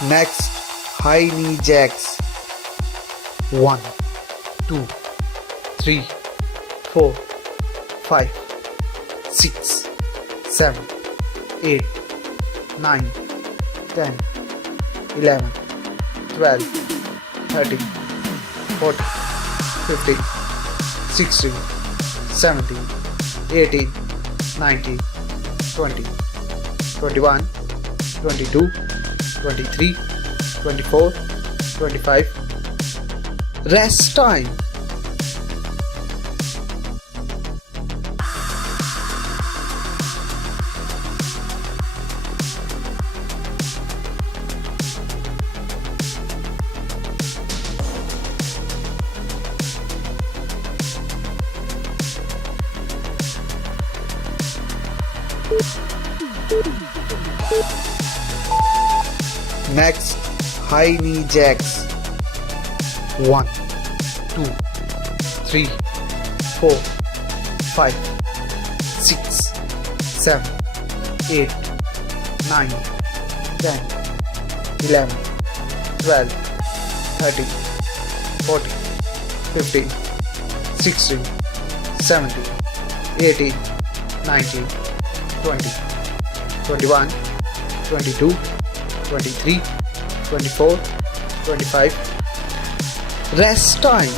Next, high knee jacks. 1, 2, 3, 4, 5, 6, 7, 8, 9, 10, 11, 12, 13, 14, 15, 16, 17, 18, 19, 20, 21, 22, 23, 24, 25. Rest time. Next, high knee jacks. 1, 2, 3, 4, 5, 6, 7, 8, 9, 10, 11, 12, 13, 14, 15, 16, 17, 18, 19, 20, 21, 22, 23, 24, 25. Rest time.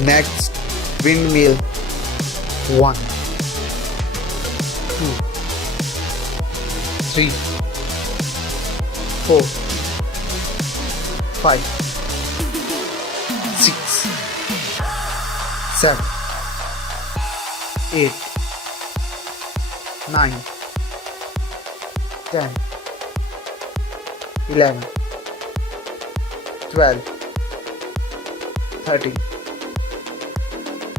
Next, windmill. 1, 2, 3, 4, 5, 6, 7, 8, 9, 10, 11, 12, 13,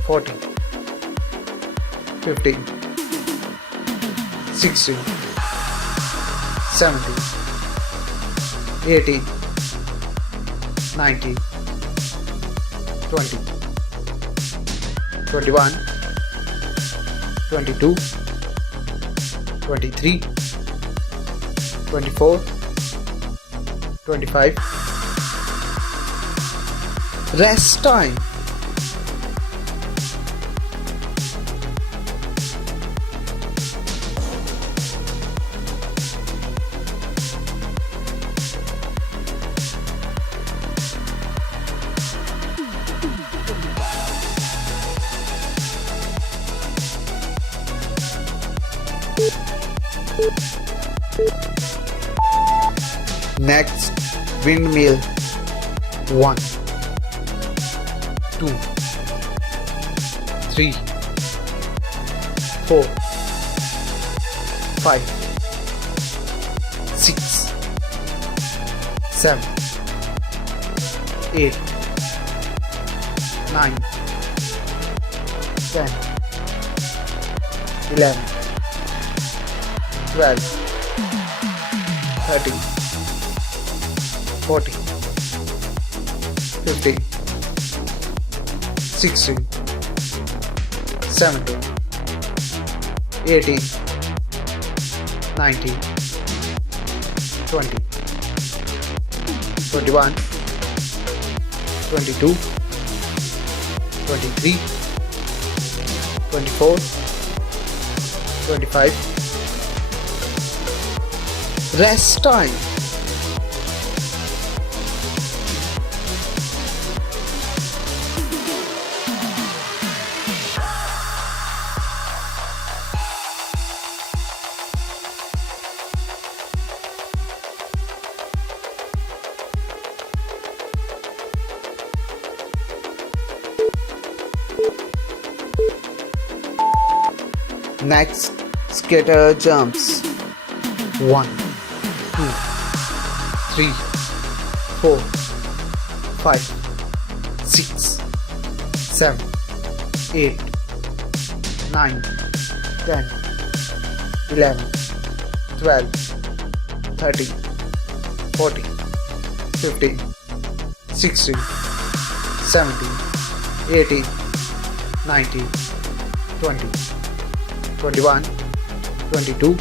14, 15, 16, 17, 18, 19, 20, 21, 22, 23, 24, 25. Rest time. Next, windmill. 1, 2, 3, 4, 5, 6, 7, 8, 9, 10, 11, 12, 13, 14, 15, 16, 17, 18, 19, 20, 21, 22, 23, 24, 25. Rest time. Next, skater jumps. 1, 2, 3, 4, 5, 6, 7, 8, 9, 10, 11, 12, 13, 14, 15, 16, 17, 18, 19, 20, 21, 22,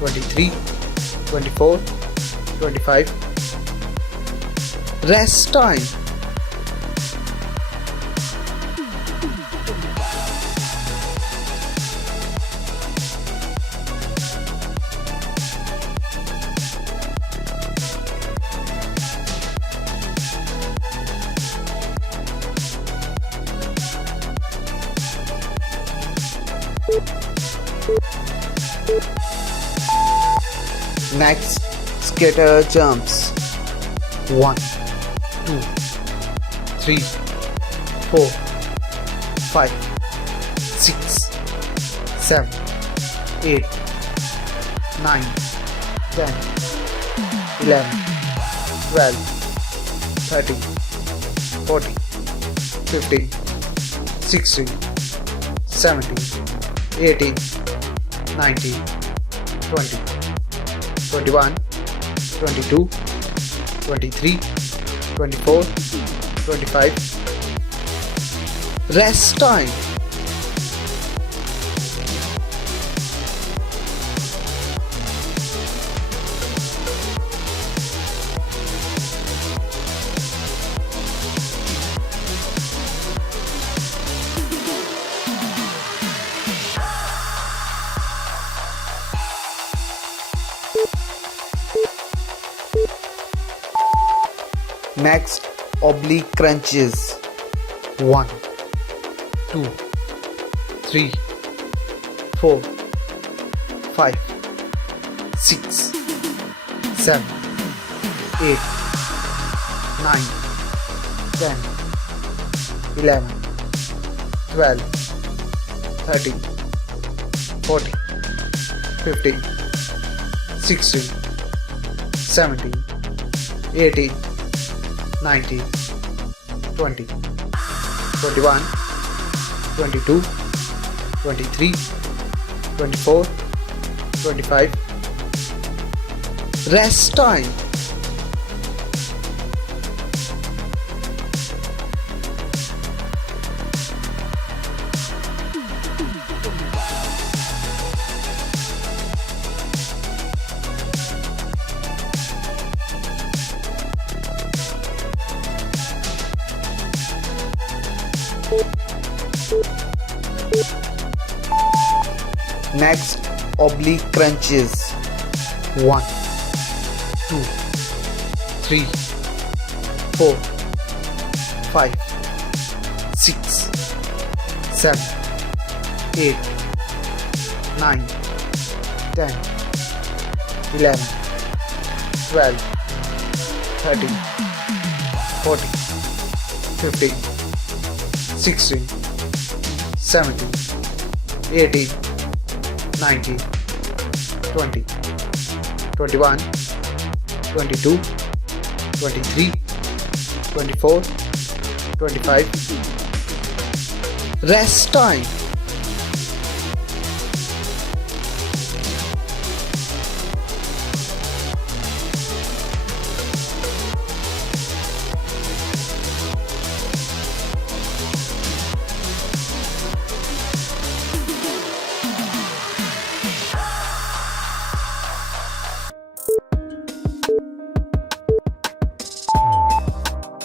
23, 24, 25. Rest time. Next, skater jumps. 1, 2, 3, 4, 5, 6, 7, 8, 9, 10, 11, 12, 13, 14, 15, 16, 17, 18, 19, 20, 21, 22, 23, 24, 25. Rest time. Next, oblique crunches. 1, 2, 3, 4, 5, 6, 7, 8, 9, 10, 11, 12, 13, 14, 15, 16, 17, 18, 19, 20, 21, 22, 23, 24, 25. Rest time. Next, oblique crunches. 1, 2, 3, 4, 5, 6, 7, 8, 9, 10, 11, 12, 13, 14, 15, 16, 17, 18, 19, 20, 21, 22, 23, 24, 25. Rest time.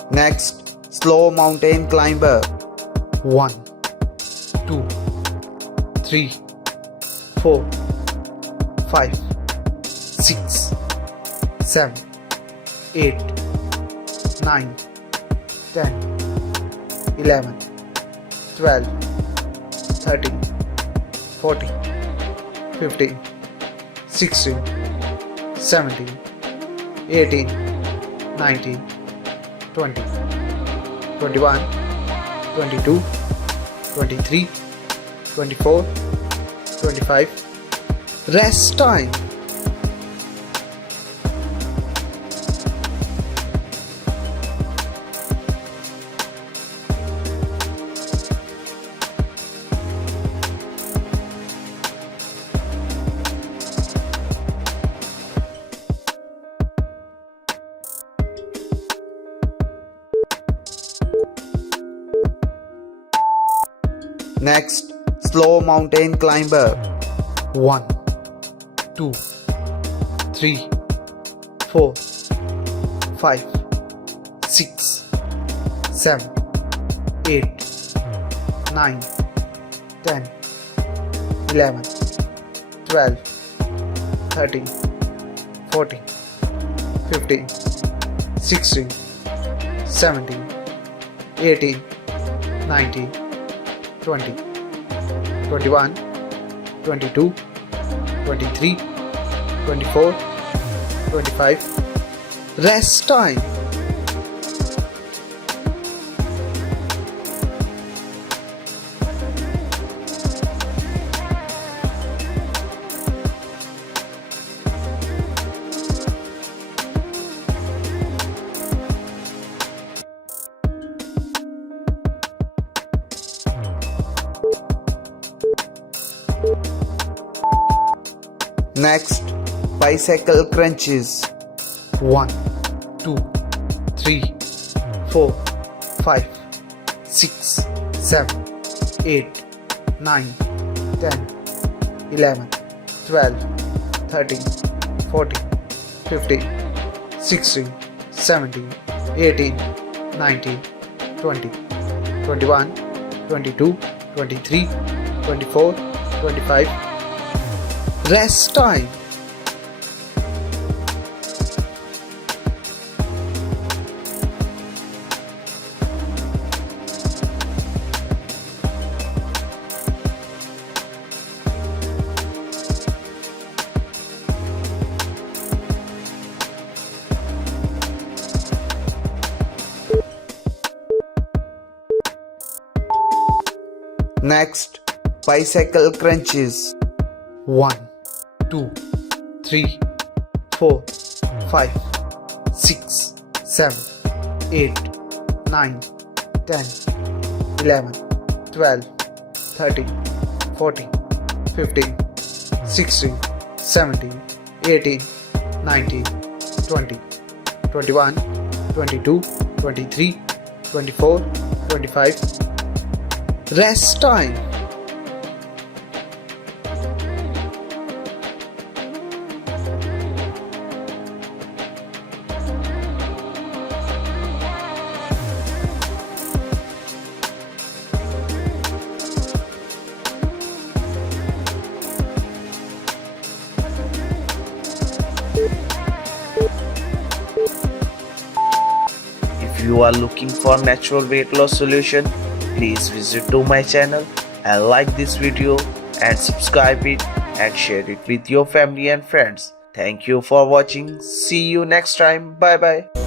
Next, slow mountain climber. 1, 2, 3, 4, 5, 6, 7, 8, 9, 10, 11, 12, 13, 14, 15, 16, 17, 18, 19, 20, 21, 22, 23, 24, 25. Rest time. Next, slow mountain climber. 1, 2, 3, 4, 5, 6, 7, 8, 9, 10, 11, 12, 13, 14, 15, 16, 17, 18, 19, 20, 21, 22, 23, 24, 25. Rest time. Next, bicycle crunches. 1, 2, 3, 4, 5, 6, 7, 8, 9, 10, 11, 12, 13, 14, 15, 16, 17, 18, 19, 20, 21, 22, 23, 24, 25. Rest time. Next, bicycle crunches. 1, 2, 3, 4, 5, 6, 7, 8, 9, 10, 11, 12, 13, 14, 15, 16, 17, 18, 19, 20, 21, 22, 23, 24, 25. Rest time. If you are looking for natural weight loss solution, please visit to my channel and like this video and subscribe it and share it with your family and friends. Thank you for watching. See you next time. Bye bye.